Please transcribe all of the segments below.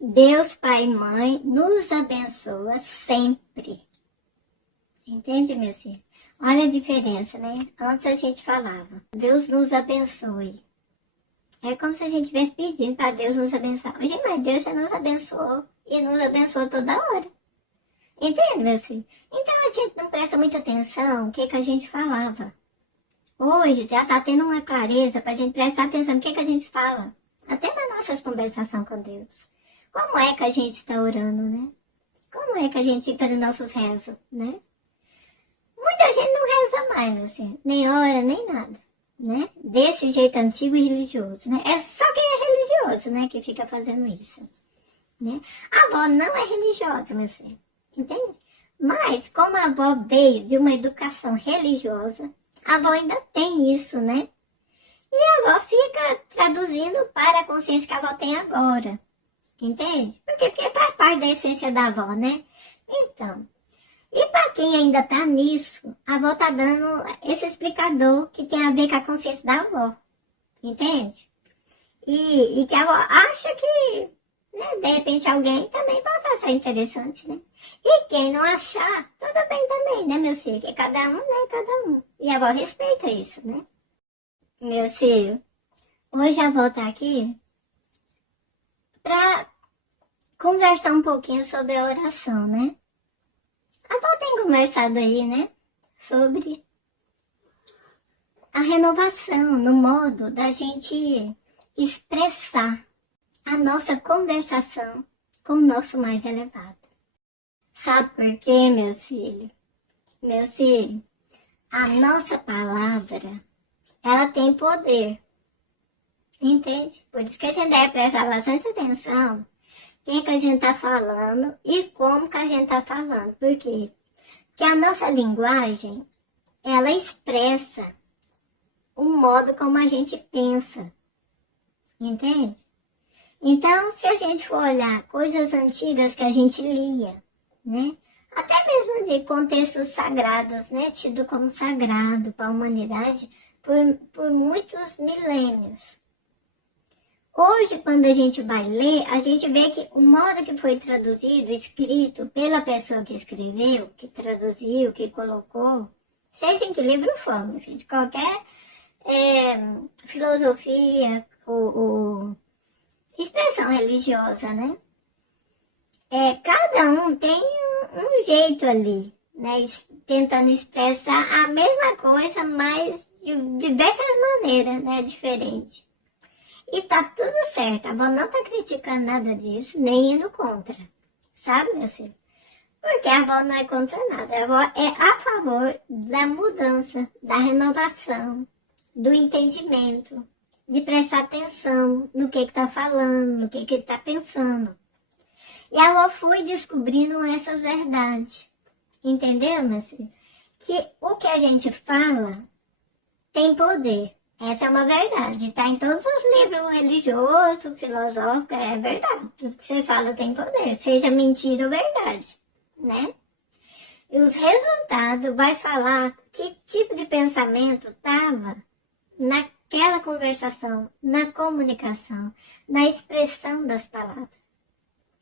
Deus Pai e Mãe nos abençoa sempre. Entende, meu filho? Olha a diferença, né? Antes a gente falava, Deus nos abençoe. É como se a gente estivesse pedindo para Deus nos abençoar. Hoje, mas Deus já nos abençoou e nos abençoa toda hora. Entende, meu filho? Então a gente não presta muita atenção no que a gente falava. Hoje já está tendo uma clareza para a gente prestar atenção no que a gente fala. Até na nossa conversação com Deus. Como é que a gente está orando, né? Como é que a gente fica fazendo nossos rezos, né? Muita gente não reza mais, meu filho. Nem ora, nem nada, né? Desse jeito antigo e religioso, né? É só quem é religioso, né, que fica fazendo isso, né? A avó não é religiosa, meu filho, entende? Mas, como a avó veio de uma educação religiosa, a avó ainda tem isso, né? E a avó fica traduzindo para a consciência que a avó tem agora, entende? Porque faz parte da essência da avó, né? Então, e para quem ainda tá nisso, a avó tá dando esse explicador que tem a ver com a consciência da avó, entende? E que a avó acha que, né, de repente alguém também possa achar interessante, né? E quem não achar, tudo bem também, né, meu filho? Que cada um, né, cada um. E a avó respeita isso, né? Meu filho, hoje a avó tá aqui pra conversar um pouquinho sobre a oração, né? A avó tem conversado aí, né, sobre a renovação no modo da gente expressar a nossa conversação com o nosso mais elevado. Sabe por quê, meu filho? Meu filho, a nossa palavra, ela tem poder, entende? Por isso que a gente deve prestar bastante atenção o que a gente está falando e como que a gente está falando. Por quê? Porque a nossa linguagem, ela expressa o modo como a gente pensa, entende? Então, se a gente for olhar coisas antigas que a gente lia, né? Até mesmo de contextos sagrados, né? Tido como sagrado para a humanidade por muitos milênios. Hoje, quando a gente vai ler, a gente vê que o modo que foi traduzido, escrito pela pessoa que escreveu, que traduziu, que colocou, seja em que livro for, meu filho, de qualquer filosofia ou expressão religiosa, né? Cada um tem um jeito ali, né? Tentando expressar a mesma coisa, mas de diversas maneiras, né? Diferente. E tá tudo certo, a avó não tá criticando nada disso, nem indo contra, sabe, meu filho? Porque a avó não é contra nada, a avó é a favor da mudança, da renovação, do entendimento, de prestar atenção no que tá falando, no que tá pensando. E a avó foi descobrindo essas verdades, entendeu, meu filho? Que o que a gente fala tem poder. Essa é uma verdade, tá em todos os livros religiosos, filosóficos, é verdade. Tudo que você fala tem poder, seja mentira ou verdade, né? E os resultados vai falar que tipo de pensamento estava naquela conversação, na comunicação, na expressão das palavras.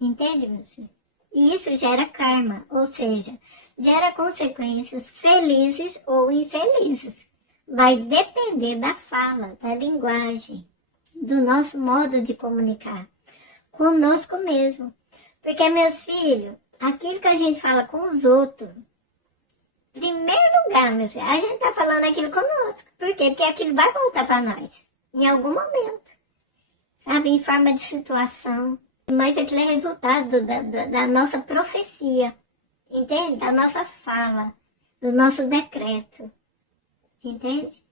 Entende, meu filho? E isso gera karma, ou seja, gera consequências felizes ou infelizes. Vai depender da fala, da linguagem, do nosso modo de comunicar conosco mesmo. Porque, meus filhos, aquilo que a gente fala com os outros, em primeiro lugar, meu filho, a gente tá falando aquilo conosco. Por quê? Porque aquilo vai voltar para nós, em algum momento. Sabe, em forma de situação. Mas aquilo é resultado da nossa profecia, entende? Da nossa fala, do nosso decreto. Entende?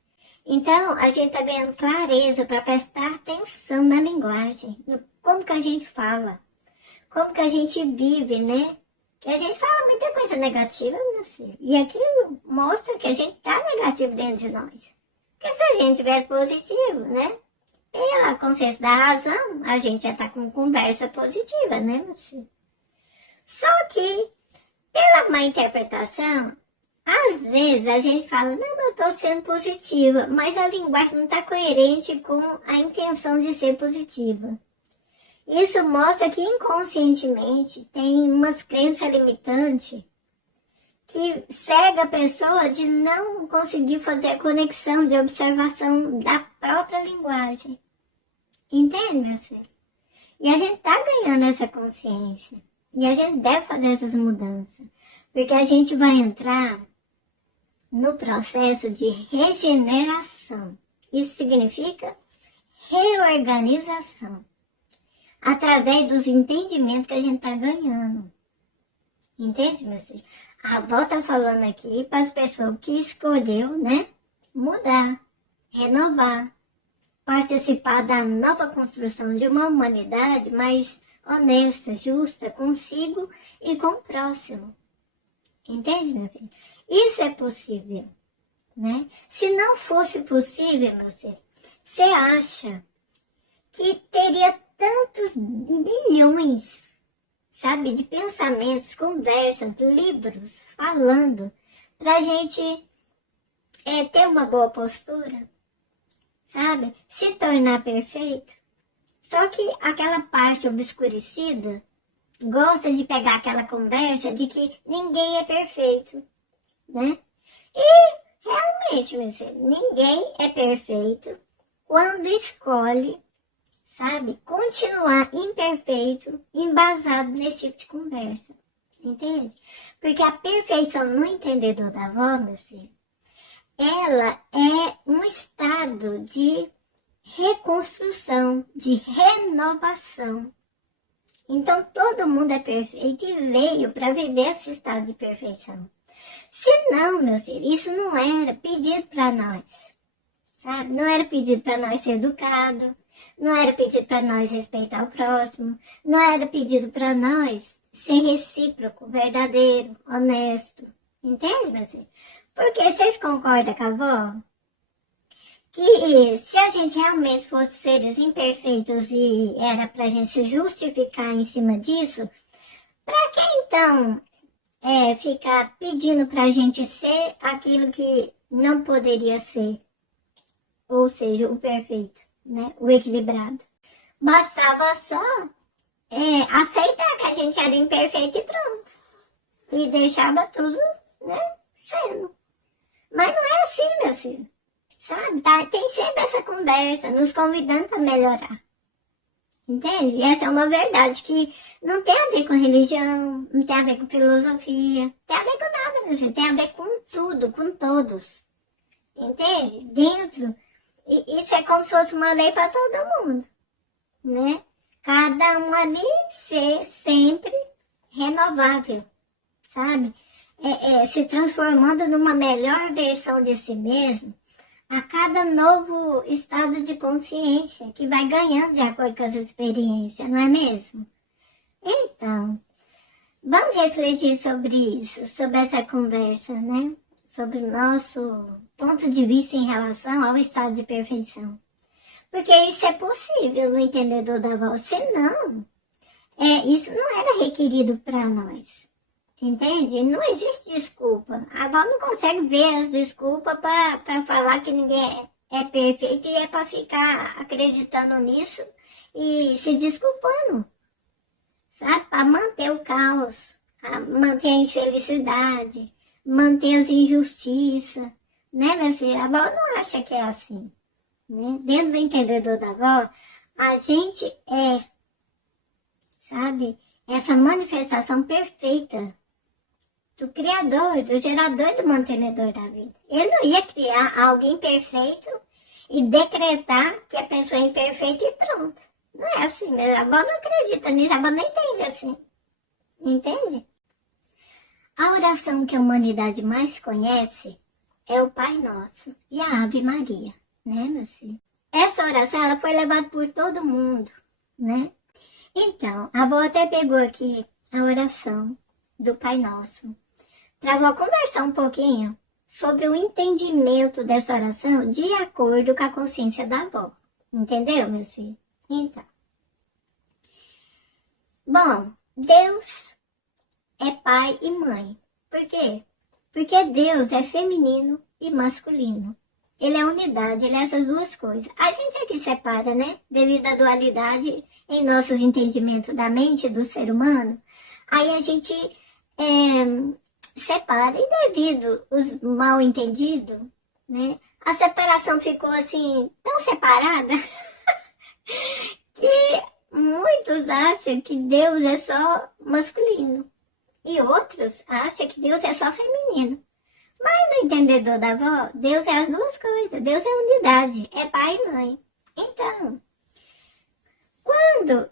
Então, a gente está ganhando clareza para prestar atenção na linguagem, no como que a gente fala, como que a gente vive, né? Que a gente fala muita coisa negativa, meu filho. E aquilo mostra que a gente está negativo dentro de nós. Porque se a gente tivesse positivo, né? Pela consciência da razão, a gente já está com conversa positiva, né, meu filho? Só que, pela má interpretação, às vezes a gente fala, não, eu estou sendo positiva, mas a linguagem não está coerente com a intenção de ser positiva. Isso mostra que inconscientemente tem umas crenças limitantes que cega a pessoa de não conseguir fazer a conexão de observação da própria linguagem. Entende, meu filho? E a gente tá ganhando essa consciência. E a gente deve fazer essas mudanças. Porque a gente vai entrar no processo de regeneração. Isso significa reorganização. Através dos entendimentos que a gente tá ganhando. Entende, meu filho? A avó tá falando aqui para as pessoas que escolheu, né? Mudar, renovar, participar da nova construção de uma humanidade mais honesta, justa, consigo e com o próximo. Entende, meu filho? Isso é possível, né? Se não fosse possível, meu filho, você acha que teria tantos bilhões, sabe, de pensamentos, conversas, livros, falando, pra gente ter uma boa postura, sabe? Se tornar perfeito. Só que aquela parte obscurecida gosta de pegar aquela conversa de que ninguém é perfeito, né? E realmente, meu filho, ninguém é perfeito quando escolhe, sabe, continuar imperfeito, embasado nesse tipo de conversa, entende? Porque a perfeição no entendedor da avó, meu filho, ela é um estado de reconstrução, de renovação. Então todo mundo é perfeito e veio para viver esse estado de perfeição. Se não, meu filho, isso não era pedido para nós, sabe? Não era pedido para nós ser educado, não era pedido para nós respeitar o próximo, não era pedido para nós ser recíproco, verdadeiro, honesto. Entende, meu filho? Porque vocês concordam com a avó? Que se a gente realmente fosse seres imperfeitos e era pra gente se justificar em cima disso, pra que então ficar pedindo pra gente ser aquilo que não poderia ser? Ou seja, o perfeito, né? O equilibrado. Bastava só aceitar que a gente era imperfeito e pronto. E deixava tudo, né, sendo. Mas não é assim, meu filho. Sabe? Tem sempre essa conversa, nos convidando para melhorar. Entende? E essa é uma verdade que não tem a ver com religião, não tem a ver com filosofia, tem a ver com nada, meu filho. Tem a ver com tudo, com todos. Entende? Dentro. E isso é como se fosse uma lei para todo mundo. Né? Cada um ali ser sempre renovável. Sabe? Se transformando numa melhor versão de si mesmo a cada novo estado de consciência que vai ganhando de acordo com as experiências, não é mesmo? Então, vamos refletir sobre isso, sobre essa conversa, né? Sobre o nosso ponto de vista em relação ao estado de perfeição. Porque isso é possível no entendedor da voz, senão, isso não era requerido para nós. Entende? Não existe desculpa. A avó não consegue ver as desculpas para falar que ninguém é perfeito e é para ficar acreditando nisso e se desculpando. Sabe? Para manter o caos, manter a infelicidade, manter as injustiças. Né, minha filha? A avó não acha que é assim. Né? Dentro do entendedor da avó, a gente sabe? Essa manifestação perfeita do Criador, do gerador e do mantenedor da vida. Ele não ia criar alguém perfeito e decretar que a pessoa é imperfeita e pronto. Não é assim, a avó não acredita nisso, a avó não entende assim. Entende? A oração que a humanidade mais conhece é o Pai Nosso e a Ave Maria, né, meu filho? Essa oração ela foi levada por todo mundo, né? Então, a avó até pegou aqui a oração do Pai Nosso. Vou conversar um pouquinho sobre o entendimento dessa oração de acordo com a consciência da avó. Entendeu, meu filho? Então. Bom, Deus é pai e mãe. Por quê? Porque Deus é feminino e masculino. ele é unidade, ele é essas duas coisas. A gente é que separa, né? Devido à dualidade em nossos entendimentos da mente do ser humano, aí a gente separa. E devido aos mal entendidos, né? A separação ficou assim, tão separada, que muitos acham que Deus é só masculino. E outros acham que Deus é só feminino. Mas no entendedor da avó, Deus é as duas coisas. Deus é unidade, é pai e mãe. Então, quando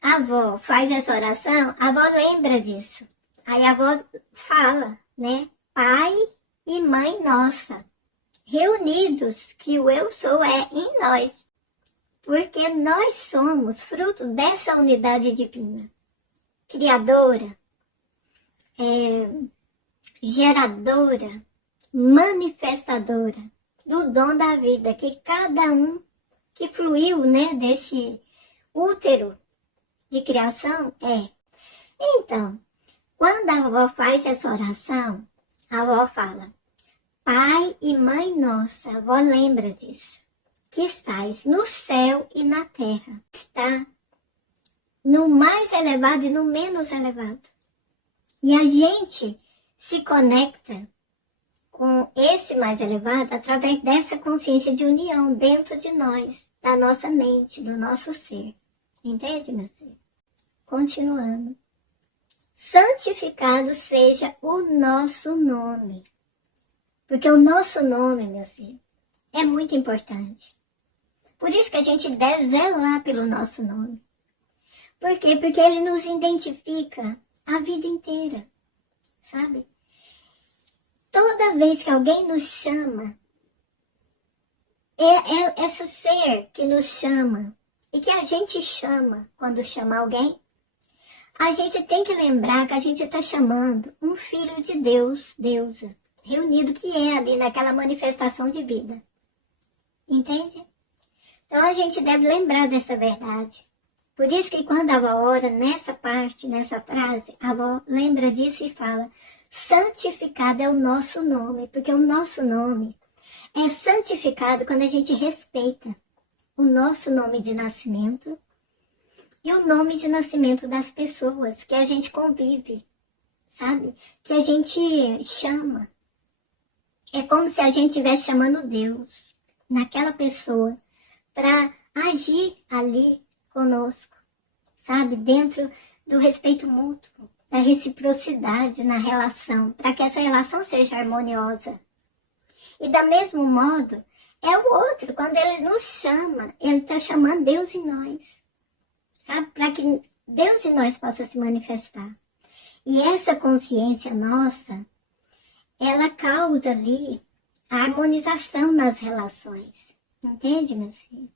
a avó faz essa oração, a avó lembra disso. Aí a avó fala, né? Pai e mãe nossa, reunidos, que o eu sou é em nós. Porque nós somos fruto dessa unidade divina. Criadora, geradora, manifestadora do dom da vida, que cada um que fluiu, né, deste útero de criação é. Então, quando a avó faz essa oração, a avó fala, Pai e Mãe Nossa, a avó lembra disso, que estais no céu e na terra, está no mais elevado e no menos elevado. E a gente se conecta com esse mais elevado através dessa consciência de união dentro de nós, da nossa mente, do nosso ser. Entende, meu filho? Continuando. Santificado seja o nosso nome. Porque o nosso nome, meu filho, é muito importante. Por isso que a gente deve zelar pelo nosso nome. Por quê? Porque ele nos identifica a vida inteira, sabe? Toda vez que alguém nos chama, é esse ser que nos chama e que a gente chama quando chama alguém, a gente tem que lembrar que a gente está chamando um filho de Deus, deusa, reunido que é ali naquela manifestação de vida. Entende? Então a gente deve lembrar dessa verdade. Por isso que quando a avó ora nessa parte, nessa frase, a avó lembra disso e fala, santificado é o nosso nome, porque o nosso nome é santificado quando a gente respeita o nosso nome de nascimento e o nome de nascimento das pessoas que a gente convive, sabe? Que a gente chama. É como se a gente estivesse chamando Deus naquela pessoa para agir ali conosco, sabe? Dentro do respeito mútuo, da reciprocidade na relação, para que essa relação seja harmoniosa. E do mesmo modo, é o outro, quando ele nos chama, ele está chamando Deus em nós, sabe? Para que Deus em nós possa se manifestar. E essa consciência nossa, ela causa ali a harmonização nas relações. Entende, meus filhos?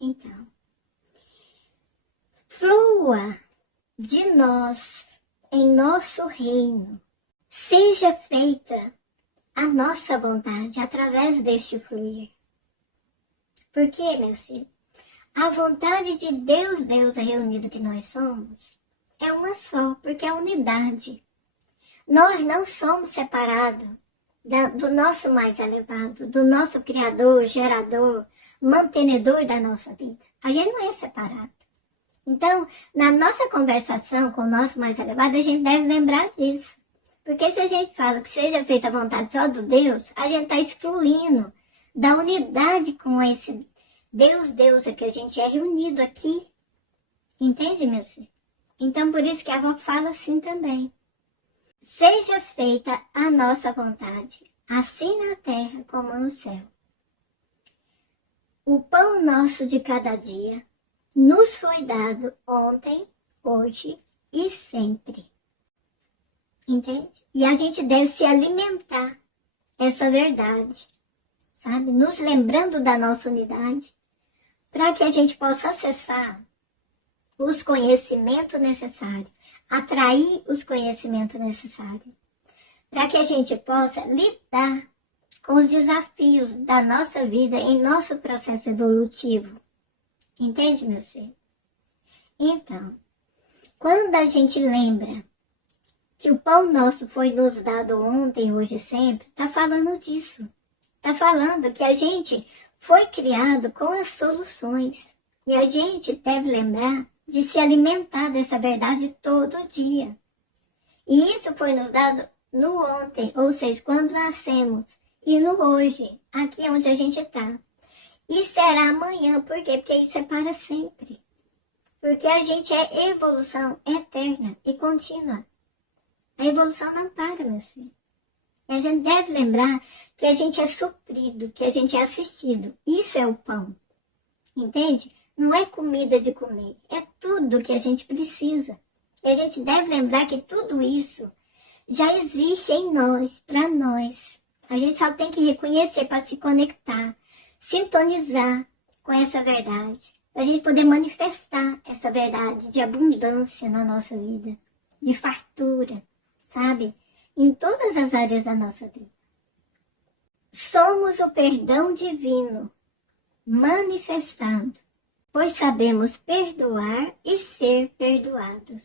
Então, flua de nós em nosso reino. Seja feita a nossa vontade através deste fluir. Por quê, meus filhos? A vontade de Deus, Deus reunido que nós somos, é uma só, porque é unidade. Nós não somos separados do nosso mais elevado, do nosso Criador, gerador, mantenedor da nossa vida. A gente não é separado. Então, na nossa conversação com o nosso mais elevado, a gente deve lembrar disso. Porque se a gente fala que seja feita a vontade só do Deus, a gente está excluindo da unidade com esse Deus, Deus, que a gente é reunido aqui. Entende, meu filho? Então, por isso que a avó fala assim também. Seja feita a nossa vontade, assim na terra como no céu. O pão nosso de cada dia nos foi dado ontem, hoje e sempre. Entende? E a gente deve se alimentar dessa verdade, sabe? Nos lembrando da nossa unidade, para que a gente possa acessar os conhecimentos necessários, atrair os conhecimentos necessários, para que a gente possa lidar com os desafios da nossa vida em nosso processo evolutivo. Entende, meu filho? Então, quando a gente lembra que o pão nosso foi nos dado ontem, hoje e sempre, está falando disso. Está falando que a gente foi criado com as soluções. E a gente deve lembrar de se alimentar dessa verdade todo dia. E isso foi nos dado no ontem, ou seja, quando nascemos. E no hoje, aqui onde a gente está. E será amanhã, por quê? Porque isso é para sempre. Porque a gente é evolução eterna e contínua. A evolução não para, meus filhos. E a gente deve lembrar que a gente é suprido, que a gente é assistido. Isso é o pão. Entende? Não é comida de comer. É tudo que a gente precisa. E a gente deve lembrar que tudo isso já existe em nós, para nós. A gente só tem que reconhecer para se conectar, sintonizar com essa verdade. Para a gente poder manifestar essa verdade de abundância na nossa vida, de fartura, sabe? Em todas as áreas da nossa vida. Somos o perdão divino manifestado, pois sabemos perdoar e ser perdoados.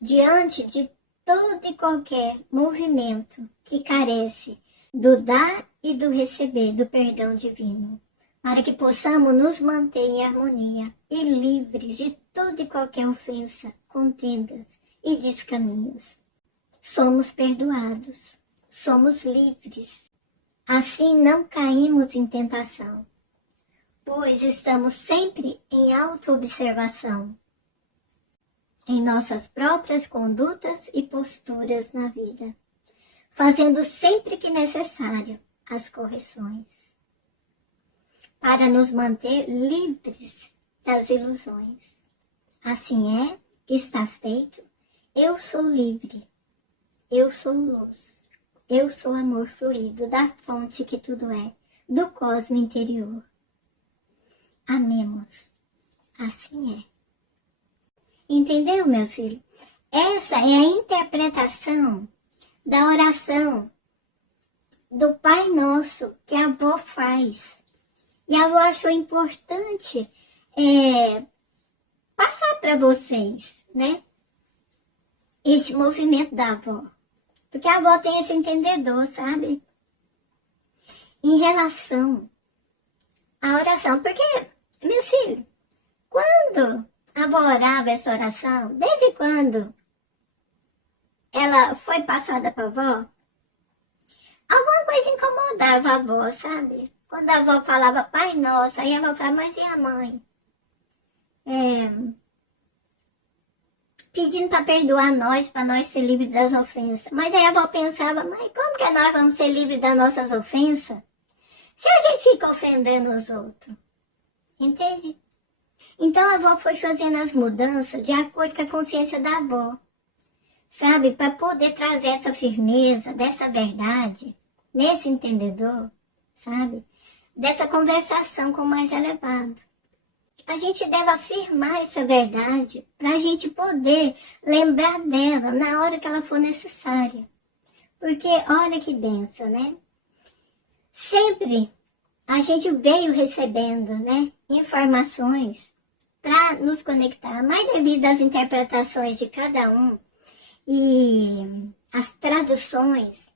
Diante de todo e qualquer movimento que carece do dar e do receber do perdão divino, para que possamos nos manter em harmonia e livres de toda e qualquer ofensa, contendas e descaminhos. Somos perdoados, somos livres. Assim não caímos em tentação, pois estamos sempre em autoobservação, em nossas próprias condutas e posturas na vida, fazendo sempre que necessário as correções, para nos manter livres das ilusões. Assim é, está feito, eu sou livre, eu sou luz, eu sou amor fluido da fonte que tudo é, do cosmo interior. Amemos, assim é. Entendeu, meu filho? Essa é a interpretação da oração do Pai Nosso que a avó faz. E a avó achou importante passar para vocês, né? Este movimento da avó. Porque a avó tem esse entendedor, sabe? Em relação à oração. Porque, meu filho, quando a avó orava essa oração, desde quando ela foi passada para a avó, alguma coisa incomodava a avó, sabe? Quando a avó falava Pai Nosso, aí a avó falava, mas e a mãe? Pedindo para perdoar nós, para nós ser livres das ofensas. Mas aí a avó pensava, mas como que nós vamos ser livres das nossas ofensas se a gente fica ofendendo os outros? Entende? Então a avó foi fazendo as mudanças de acordo com a consciência da avó, sabe? Para poder trazer essa firmeza, dessa verdade, nesse entendedor, sabe? Dessa conversação com o mais elevado. A gente deve afirmar essa verdade para a gente poder lembrar dela na hora que ela for necessária. Porque olha que benção, né? Sempre a gente veio recebendo, né, informações para nos conectar, mas devido às interpretações de cada um e as traduções,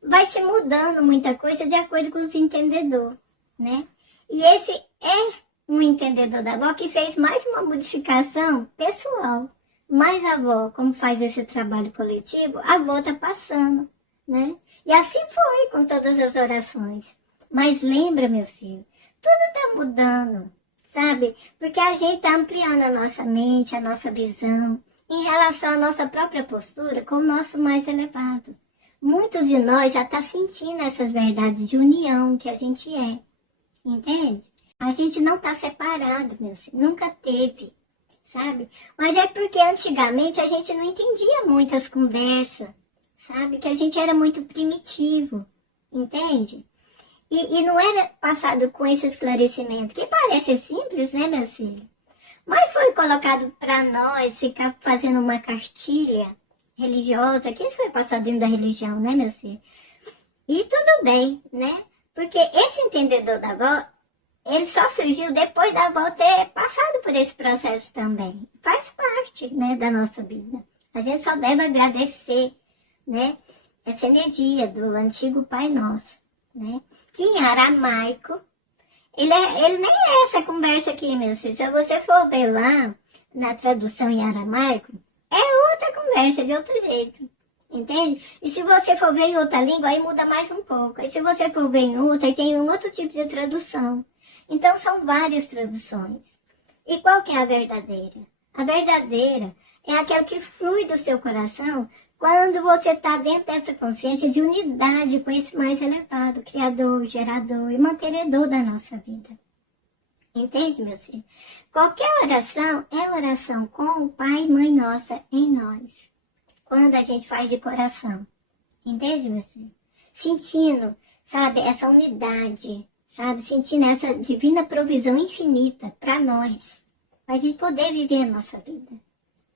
vai se mudando muita coisa de acordo com os entendedores, né? E esse é um entendedor da avó que fez mais uma modificação pessoal. Mas a avó, como faz esse trabalho coletivo, a avó está passando, né? E assim foi com todas as orações. Mas lembra, meu filho, tudo está mudando, sabe? Porque a gente está ampliando a nossa mente, a nossa visão, em relação à nossa própria postura com o nosso mais elevado. Muitos de nós já estão sentindo essas verdades de união que a gente é, entende? A gente não está separado, meu filho, nunca teve, sabe? Mas é porque antigamente a gente não entendia muitas conversas, sabe? Que a gente era muito primitivo, entende? E não era passado com esse esclarecimento, que parece simples, né, meu filho? Mas foi colocado para nós ficar fazendo uma cartilha religiosa, que isso foi passado dentro da religião, né, meu filho? E tudo bem, né? Porque esse entendedor da avó, ele só surgiu depois da avó ter passado por esse processo também. Faz parte, né, da nossa vida. A gente só deve agradecer, né, essa energia do antigo Pai Nosso. né? Que em aramaico, ele nem é essa conversa aqui, meu filho. Se você for ver lá, na tradução em aramaico, é outra conversa, de outro jeito. Entende? E se você for ver em outra língua, aí muda mais um pouco. E se você for ver em outra, aí tem um outro tipo de tradução. Então, são várias traduções. E qual que é a verdadeira? A verdadeira é aquela que flui do seu coração quando você está dentro dessa consciência de unidade com esse mais elevado, Criador, Gerador e mantenedor da nossa vida. Entende, meu filho? Qualquer oração é oração com o Pai e Mãe Nossa em nós. Quando a gente faz de coração. Entende, meu filho? Sentindo, sabe, essa unidade, sabe? Sentindo essa divina provisão infinita para nós. Para a gente poder viver a nossa vida.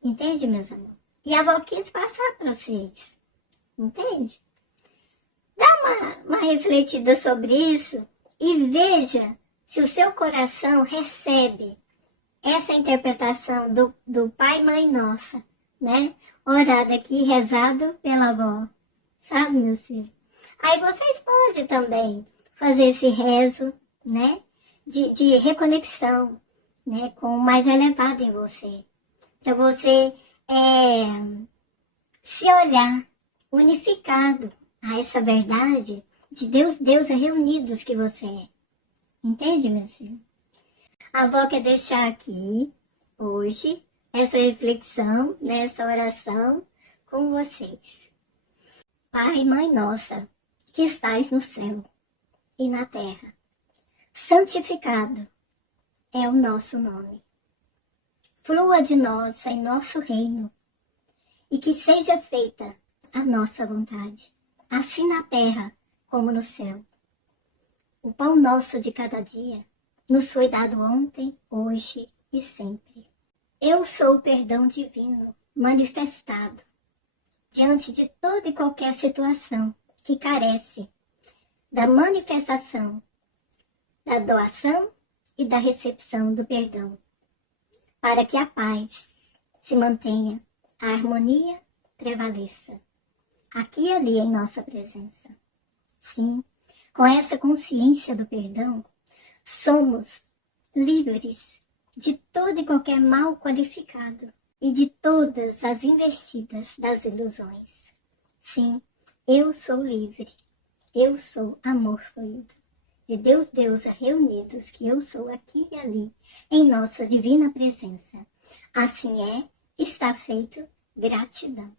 Entende, meus amores? E a avó quis passar para vocês. Entende? Dá uma refletida sobre isso e veja se o seu coração recebe essa interpretação do Pai e Mãe Nossa, né? Orado aqui, rezado pela avó. Sabe, meu filho? Aí vocês podem também fazer esse rezo, né? De reconexão, né? Com o mais elevado em você. Para você se olhar unificado a essa verdade de Deus reunidos que você é. Entende, meu filho? A avó quer deixar aqui, hoje, essa reflexão, essa oração com vocês. Pai e Mãe Nossa, que estais no céu e na terra, santificado é o nosso nome. Flua de nós em nosso reino e que seja feita a nossa vontade, assim na terra como no céu. O pão nosso de cada dia nos foi dado ontem, hoje e sempre. Eu sou o perdão divino manifestado diante de toda e qualquer situação que carece da manifestação, da doação e da recepção do perdão, para que a paz se mantenha, a harmonia prevaleça, aqui e ali em nossa presença. Sim, com essa consciência do perdão, somos livres de todo e qualquer mal qualificado e de todas as investidas das ilusões. Sim, eu sou livre, eu sou amor fluido, de deusa reunidos que eu sou aqui e ali, em nossa divina presença. Assim é, está feito, gratidão.